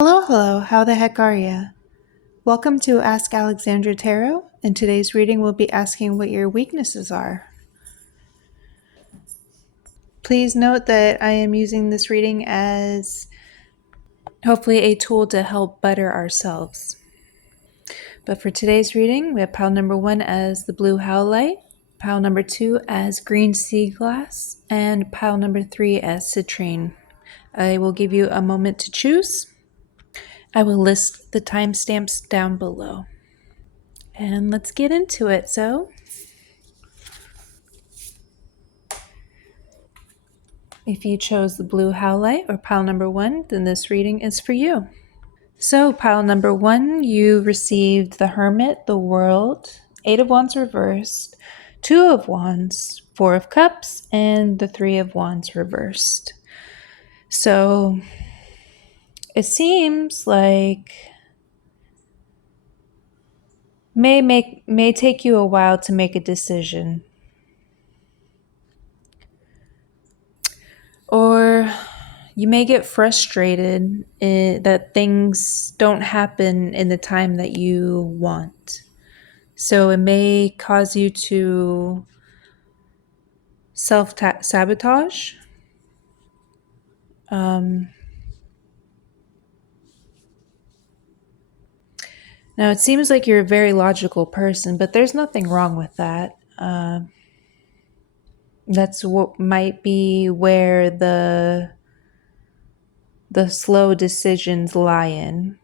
Hello, hello, how the heck are ya? Welcome to Ask Alexandra Tarot, and today's reading will be asking what your weaknesses are. Please note that I am using this reading as hopefully a tool to help better ourselves. But for today's reading, we have pile number 1 as the blue howlite, pile number 2 as green sea glass, and pile number 3 as citrine. I will give you a moment to choose. I will list the timestamps down below. And let's get into it. So, if you chose the blue howlite or pile number 1, then this reading is for you. So, pile number 1, you received the Hermit, the World, 8 of Wands reversed, 2 of Wands, 4 of Cups, and the 3 of Wands reversed. So, it seems like may take you a while to make a decision. Or you may get frustrated that things don't happen in the time that you want. So it may cause you to self-sabotage. Now, it seems like you're a very logical person, but there's nothing wrong with that. That's what might be where the slow decisions lie in.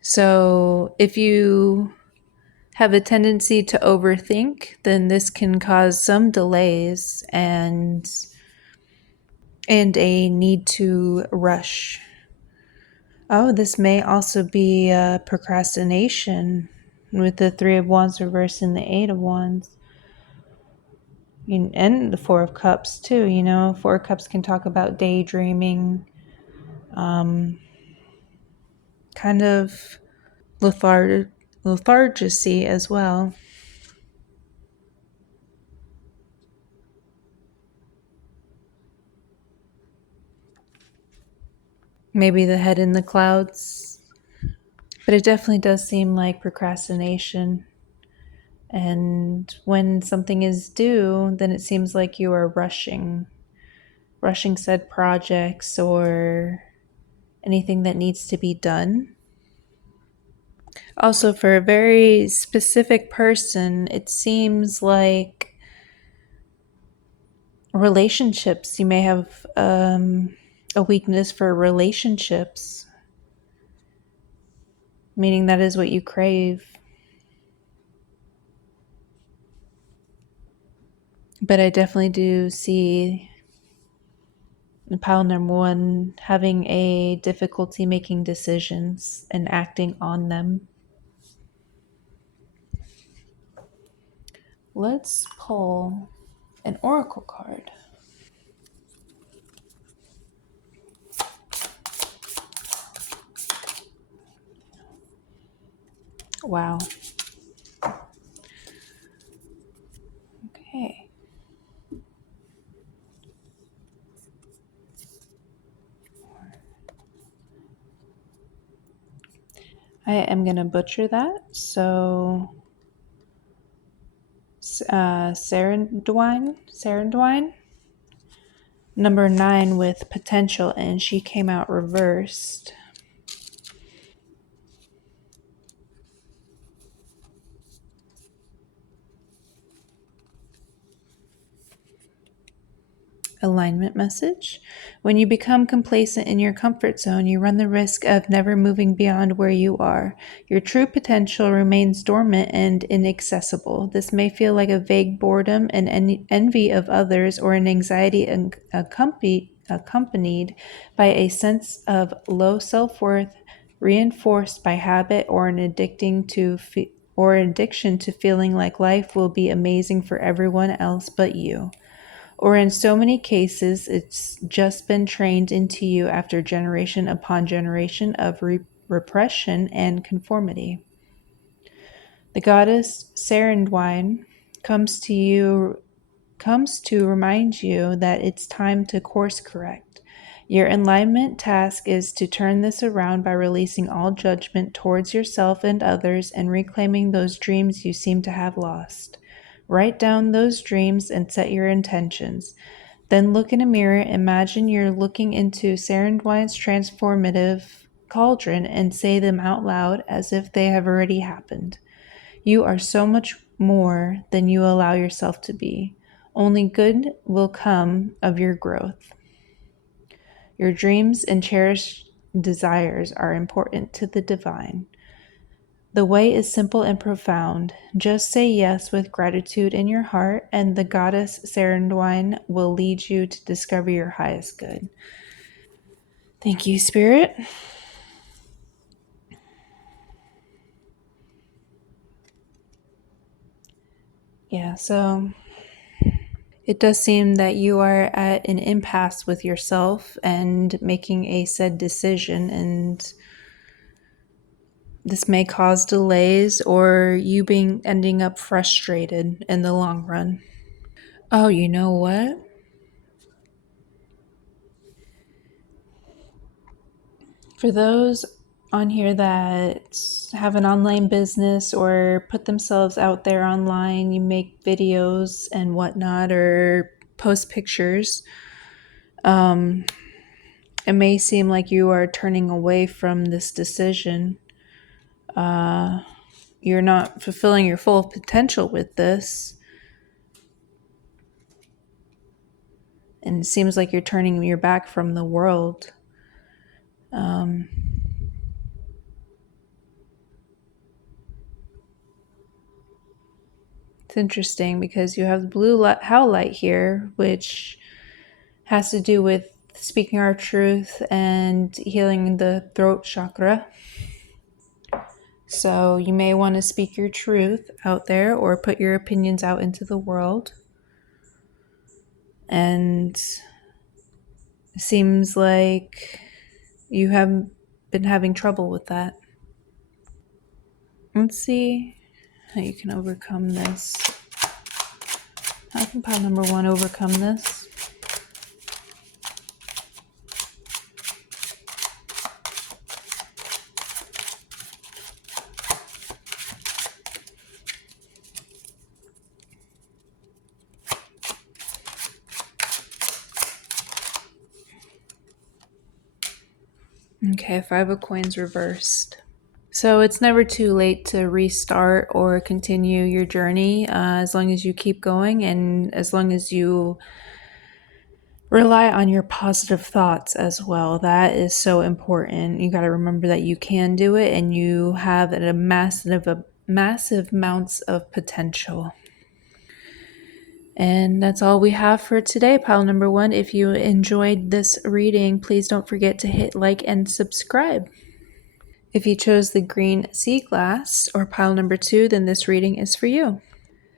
So if you have a tendency to overthink, then this can cause some delays and a need to rush. Oh, this may also be procrastination with the 3 of Wands reversed and the 8 of Wands. And the 4 of Cups too, 4 of Cups can talk about daydreaming, kind of lethargy as well. Maybe the head in the clouds. But it definitely does seem like procrastination. And when something is due, then it seems like you are rushing said projects or anything that needs to be done. Also, for a very specific person, it seems like relationships. You may have a weakness for relationships, meaning that is what you crave. But I definitely do see pile number 1 having a difficulty making decisions and acting on them. Let's pull an oracle card. Wow. Okay. I am going to butcher that. So, Sarandwine, number 9 with potential, and she came out reversed. Alignment message. When you become complacent in your comfort zone, you run the risk of never moving beyond where you are. Your true potential remains dormant and inaccessible. This may feel like a vague boredom and envy of others, or an anxiety accompanied by a sense of low self-worth, reinforced by habit, or an addiction to feeling like life will be amazing for everyone else but you. Or in so many cases, it's just been trained into you after generation upon generation of repression and conformity. The goddess Sarandwine comes to you comes to remind you that it's time to course correct. Your enlightenment task is to turn this around by releasing all judgment towards yourself and others and reclaiming those dreams you seem to have lost. Write down those dreams and set your intentions. Then look in a mirror, imagine you're looking into Sarandwine's transformative cauldron and say them out loud as if they have already happened. You are so much more than you allow yourself to be. Only good will come of your growth. Your dreams and cherished desires are important to the divine. The way is simple and profound. Just say yes with gratitude in your heart, and the goddess Sarandwine will lead you to discover your highest good. Thank you, Spirit. Yeah, so it does seem that you are at an impasse with yourself and making a said decision, and this may cause delays or you ending up frustrated in the long run. Oh, you know what? For those on here that have an online business or put themselves out there online, you make videos and whatnot or post pictures, it may seem like you are turning away from this decision. You're not fulfilling your full potential with this. And it seems like you're turning your back from the world. It's interesting because you have blue howlite here, which has to do with speaking our truth and healing the throat chakra. So you may want to speak your truth out there or put your opinions out into the world. And it seems like you have been having trouble with that. Let's see how you can overcome this. How can pile number 1 overcome this? Okay, 5 of coins reversed. So it's never too late to restart or continue your journey as long as you keep going and as long as you rely on your positive thoughts as well. That is so important. You got to remember that you can do it and you have a massive amounts of potential. And that's all we have for today, pile number 1. If you enjoyed this reading, please don't forget to hit like and subscribe. If you chose the green sea glass or pile number 2, then this reading is for you.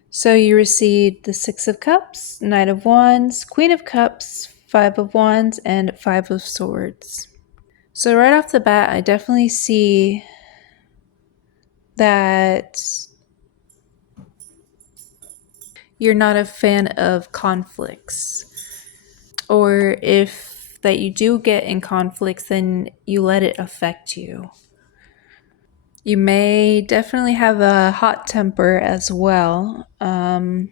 So you received the 6 of Cups, Knight of Wands, Queen of Cups, 5 of Wands, and 5 of Swords. So right off the bat, I definitely see that you're not a fan of conflicts. Or if that you do get in conflicts, then you let it affect you. You may definitely have a hot temper as well. And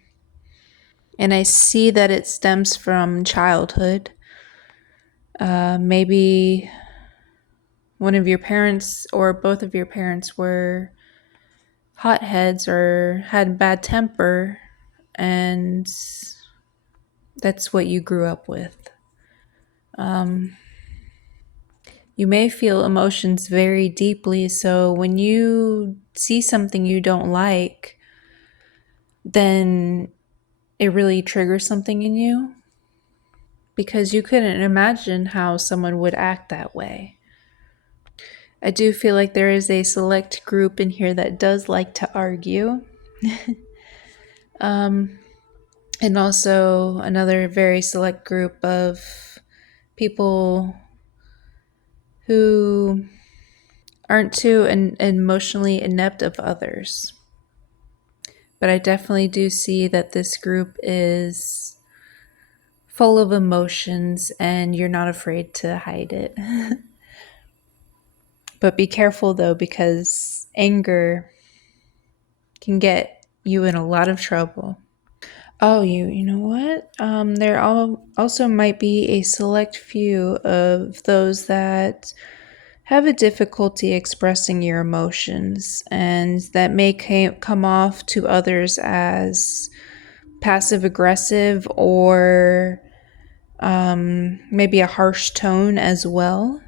I see that it stems from childhood. Maybe one of your parents or both of your parents were hotheads or had bad temper, and that's what you grew up with. You may feel emotions very deeply, so when you see something you don't like, then it really triggers something in you because you couldn't imagine how someone would act that way. I do feel like there is a select group in here that does like to argue. And also another very select group of people who aren't too emotionally inept of others. But I definitely do see that this group is full of emotions and you're not afraid to hide it. But be careful though, because anger can get you in a lot of trouble. Oh, you know what? There also might be a select few of those that have a difficulty expressing your emotions, and that may come off to others as passive aggressive or maybe a harsh tone as well.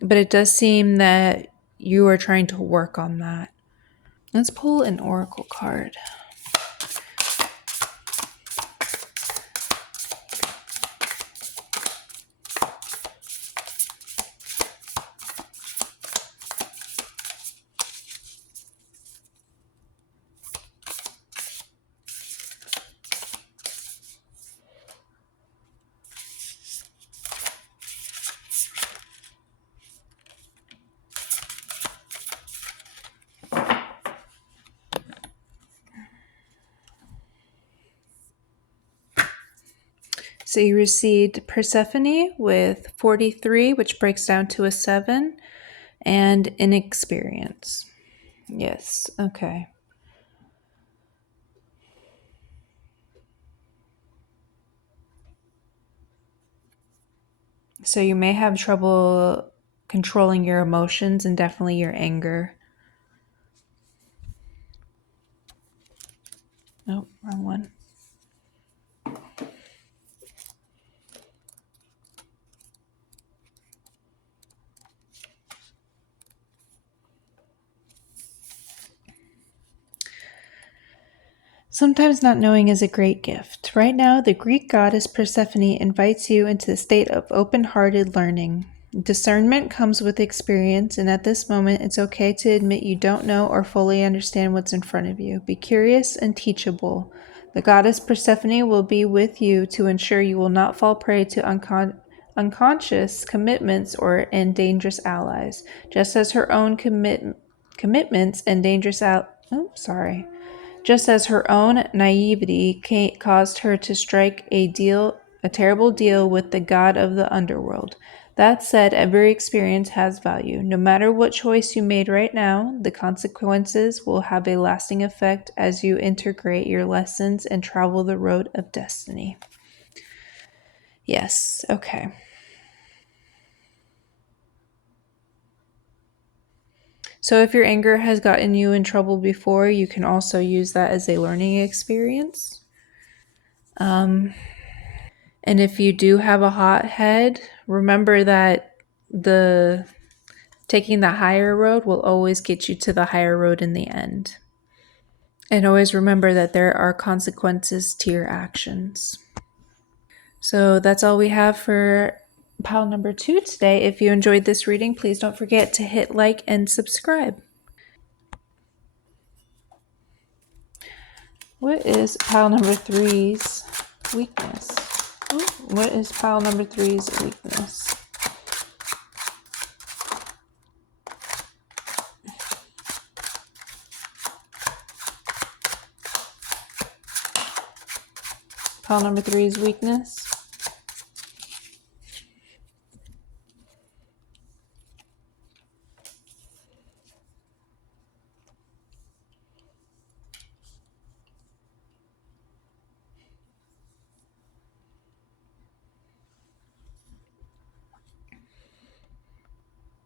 But it does seem that you are trying to work on that. Let's pull an oracle card. So you received Persephone with 43, which breaks down to a 7, and inexperience. Yes, okay. So you may have trouble controlling your emotions and definitely your anger. Oh, wrong one. Sometimes not knowing is a great gift. Right now, the Greek goddess Persephone invites you into the state of open-hearted learning. Discernment comes with experience, and at this moment, it's okay to admit you don't know or fully understand what's in front of you. Be curious and teachable. The goddess Persephone will be with you to ensure you will not fall prey to unconscious commitments and dangerous allies, just as her own commitments and dangerous just as her own naivety caused her to strike a terrible deal with the god of the underworld. That said, every experience has value. No matter what choice you made right now, the consequences will have a lasting effect as you integrate your lessons and travel the road of destiny. Yes, okay. So if your anger has gotten you in trouble before, you can also use that as a learning experience. And if you do have a hot head, remember that the taking the higher road will always get you to the higher road in the end. And always remember that there are consequences to your actions. So that's all we have for pile number 2 today. If you enjoyed this reading, please don't forget to hit like and subscribe. What is pile number 3's weakness? What is pile number 3's weakness? Pile number 3's weakness.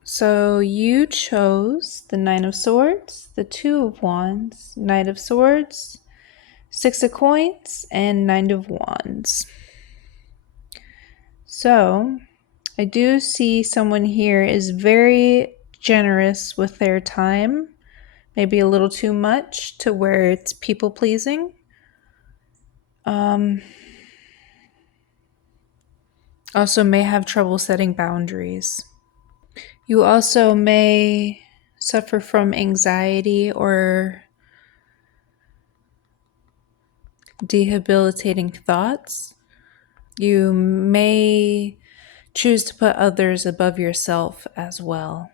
So you chose the Nine of Swords, the Two of Wands, Knight of Swords, Six of Coins, and Nine of Wands. So I do see someone here is very generous with their time, maybe a little too much to where it's people pleasing. Also may have trouble setting boundaries. You also may suffer from anxiety or debilitating thoughts. You may choose to put others above yourself as well.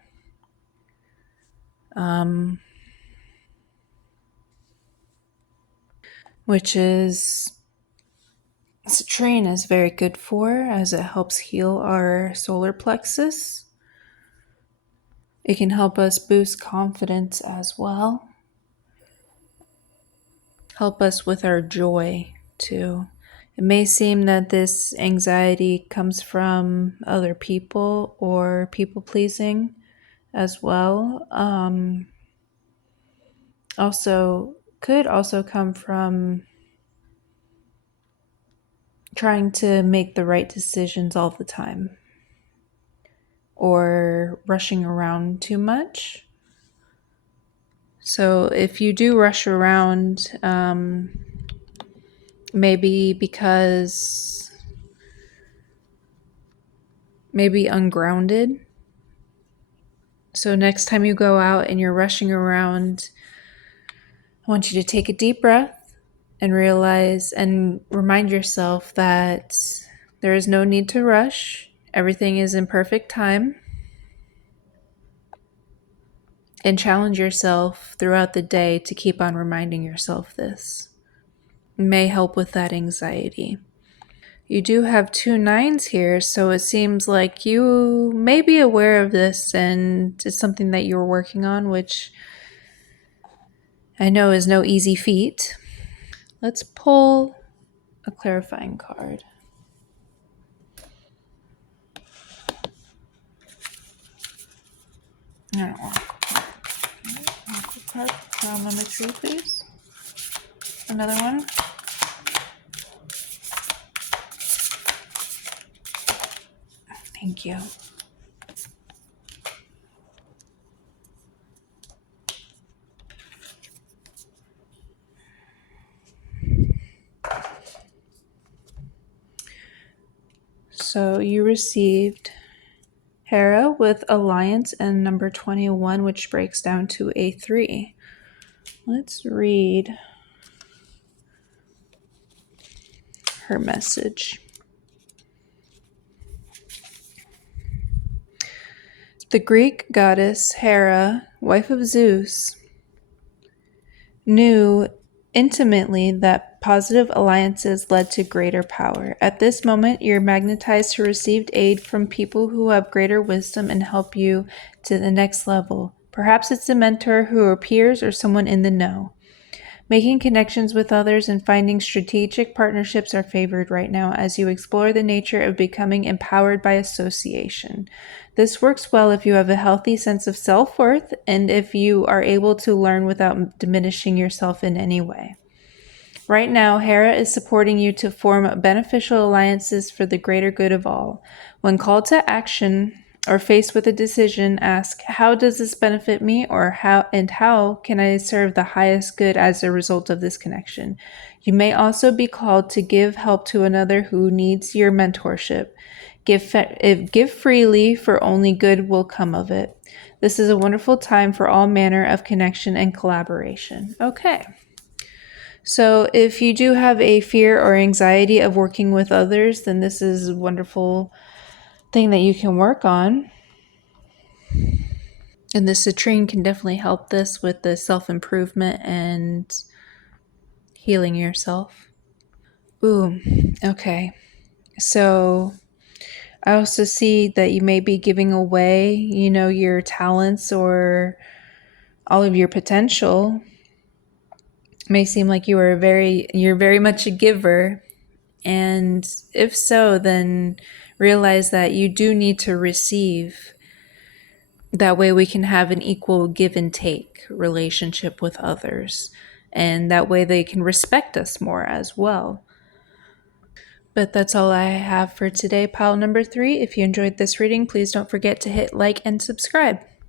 which is citrine is very good for, as it helps heal our solar plexus. It can help us boost confidence as well. Help us with our joy too. It may seem that this anxiety comes from other people or people pleasing as well. Could also come from trying to make the right decisions all the time or rushing around too much. So if you do rush around, maybe ungrounded. So next time you go out and you're rushing around, I want you to take a deep breath and realize and remind yourself that there is no need to rush. Everything is in perfect time. And challenge yourself throughout the day to keep on reminding yourself this. It may help with that anxiety. You do have 2 nines here, so it seems like you may be aware of this and it's something that you're working on, which I know is no easy feat. Let's pull a clarifying card. Oracle card. Pile number 3, please. Another one. Thank you. So you received Hera with Alliance and number 21, which breaks down to a 3. Let's read her message. The Greek goddess Hera, wife of Zeus, knew intimately that positive alliances led to greater power. At this moment, you're magnetized to receive aid from people who have greater wisdom and help you to the next level. Perhaps it's a mentor who are peers or someone in the know. Making connections with others and finding strategic partnerships are favored right now as you explore the nature of becoming empowered by association. This works well if you have a healthy sense of self-worth and if you are able to learn without diminishing yourself in any way. Right now, Hera is supporting you to form beneficial alliances for the greater good of all. When called to action or faced with a decision, ask, how does this benefit me, or how can I serve the highest good as a result of this connection? You may also be called to give help to another who needs your mentorship. Give freely, for only good will come of it. This is a wonderful time for all manner of connection and collaboration. Okay. So if you do have a fear or anxiety of working with others, then this is a wonderful thing that you can work on. And the citrine can definitely help this with the self-improvement and healing yourself. Ooh, okay. So I also see that you may be giving away, your talents or all of your potential. It may seem like you're very much a giver. And if so, then realize that you do need to receive. That way we can have an equal give and take relationship with others. And that way they can respect us more as well. But that's all I have for today, pile number 3. If you enjoyed this reading, please don't forget to hit like and subscribe.